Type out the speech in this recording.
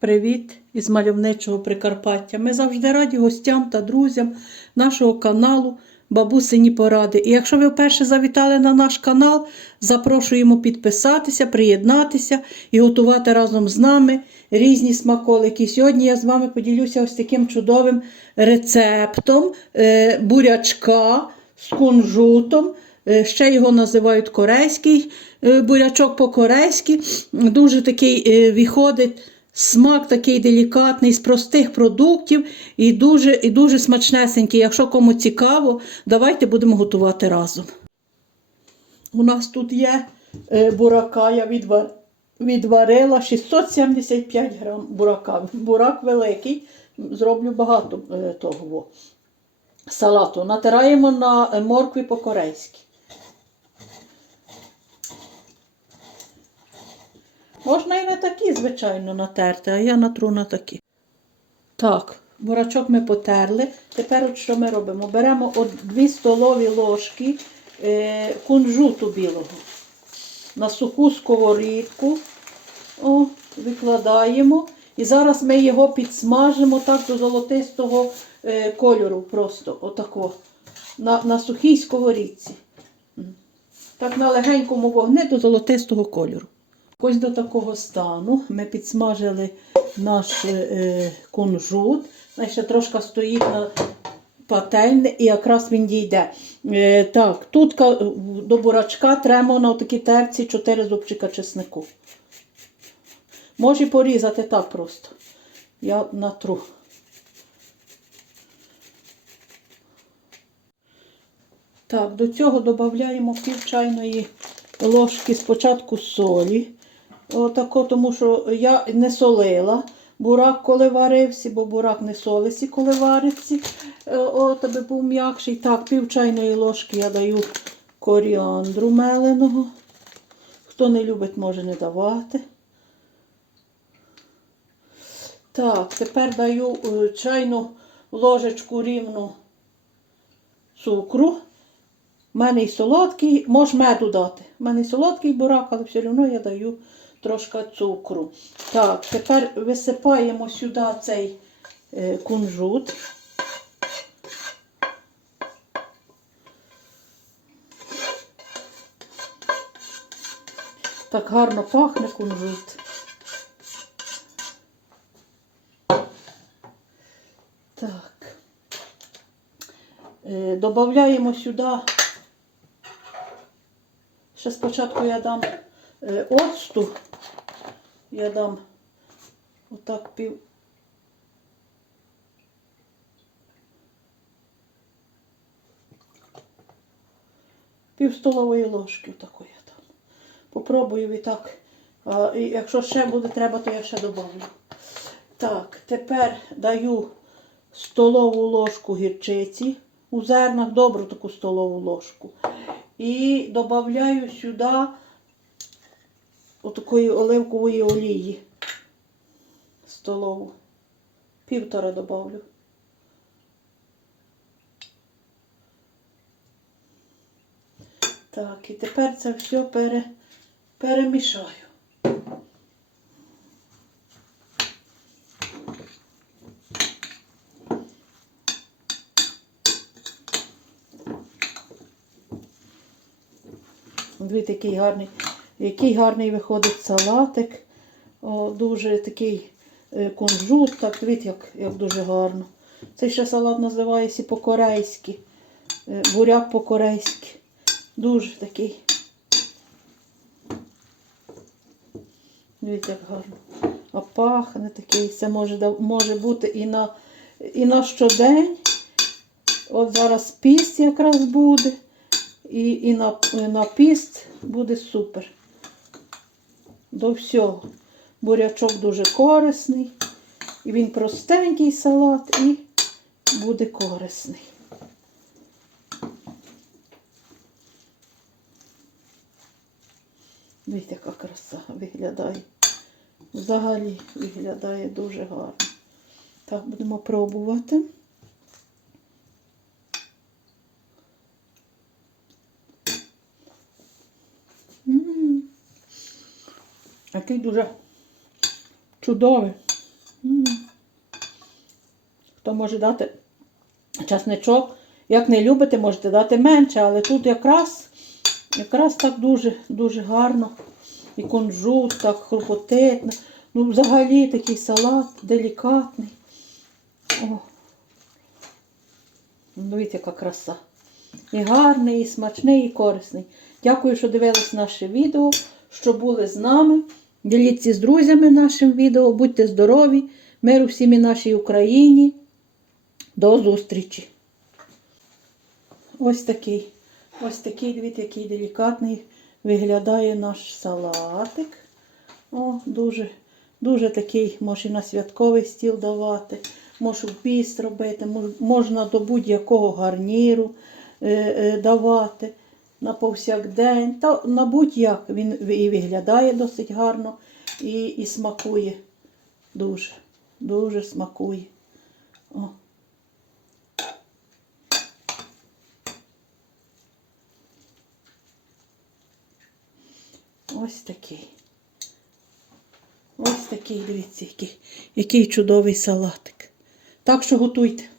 Привіт із мальовничого Прикарпаття. Ми завжди раді гостям та друзям нашого каналу Бабусині Поради. І якщо ви вперше завітали на наш канал, запрошуємо підписатися, приєднатися і готувати разом з нами різні смаколики. Сьогодні я з вами поділюся ось таким чудовим рецептом е, бурячка з кунжутом. Е, Ще його називають корейський е, бурячок по-корейськи. Дуже такий виходить смак такий делікатний з простих продуктів і дуже, і дуже смачнесенький. Якщо кому цікаво, давайте будемо готувати разом. У нас тут є е, бурака, я відва- відварила 675 грам бурака. Бурак великий, зроблю багато е, того салату. Натираємо на моркві по-корейськи. Можна і на такі, звичайно, натерти, а я натру на такі. Так, бурачок ми потерли. Тепер от що ми робимо? Беремо от 2 столові ложки е, кунжуту білого на суху сковорідку. О, викладаємо. І зараз ми його підсмажимо так до золотистого е, кольору. Просто отако. На, на сухій сковорідці. Так на легенькому вогні до золотистого кольору. Ось до такого стану ми підсмажили наш е, кунжут. Значить, ще трошки стоїть на пательні і якраз він дійде. Е, так, тут до бурачка тремо на такі терці 4 зубчика чеснику. Може порізати так просто. Я натру. Так, до цього додаємо пів чайної ложки спочатку солі. Отако, тому що я не солила бурак, коли варився, бо бурак не солиться, коли вариться. Е, От, аби був м'якший. Так, пів чайної ложки я даю коріандру меленого. Хто не любить, може не давати. Так, тепер даю е, чайну ложечку рівну цукру. У мене і солодкий, може меду дати. У мене і солодкий бурак, але все одно я даю трошки цукру. Так, тепер висипаємо сюди цей е, кунжут. Так гарно пахне кунжут. Так. Е, Добавляємо сюди. Ще спочатку я дам е, оцту. Я дам отак пів. Пів столової ложки такої я дам. Попробую і так. А, і якщо ще буде треба, то я ще додавлю. Так, тепер даю столову ложку гірчиці. У зернах добру таку столову ложку. І додаю сюди отакої оливкової олії столову. Півтора добавлю. Так, і тепер це все пере, перемішаю. Дивіться, який гарний, який гарний виходить салатик. О, дуже такий е, кунжут, так, дивіться, як, як дуже гарно. Цей ще салат називається по-корейськи. Е, Буряк по-корейськи. Дуже такий. Дивіться, як гарно. А пахне такий. Це може, може бути і на, і на щодень. От зараз піст якраз буде. І, і на, на піст буде супер. До всього. Бурячок дуже корисний. І він простенький салат і буде корисний. Дивіться, яка краса виглядає. Взагалі виглядає дуже гарно. Так, будемо пробувати. М. Який дуже чудовий. Хто може дати часничок? Як не любите, можете дати менше, але тут якраз, якраз так дуже, дуже гарно. І кунжут так хрупотить. Ну, взагалі такий салат делікатний. О. Дивіться, яка краса. І гарний, і смачний, і корисний. Дякую, що дивились наше відео, що були з нами. Діліться з друзями нашим відео. Будьте здорові, миру всім і нашій Україні. До зустрічі! Ось такий, ось такий, дивіться, який делікатний виглядає наш салатик. О, дуже, дуже такий, може на святковий стіл давати, може в піст робити, можна до будь-якого гарніру е, е, давати на повсякдень. Та на будь-як він і виглядає досить гарно і, і смакує. Дуже, дуже смакує. О. Ось такий. Ось такий, дивіться, який, який чудовий салатик. Так що готуйте.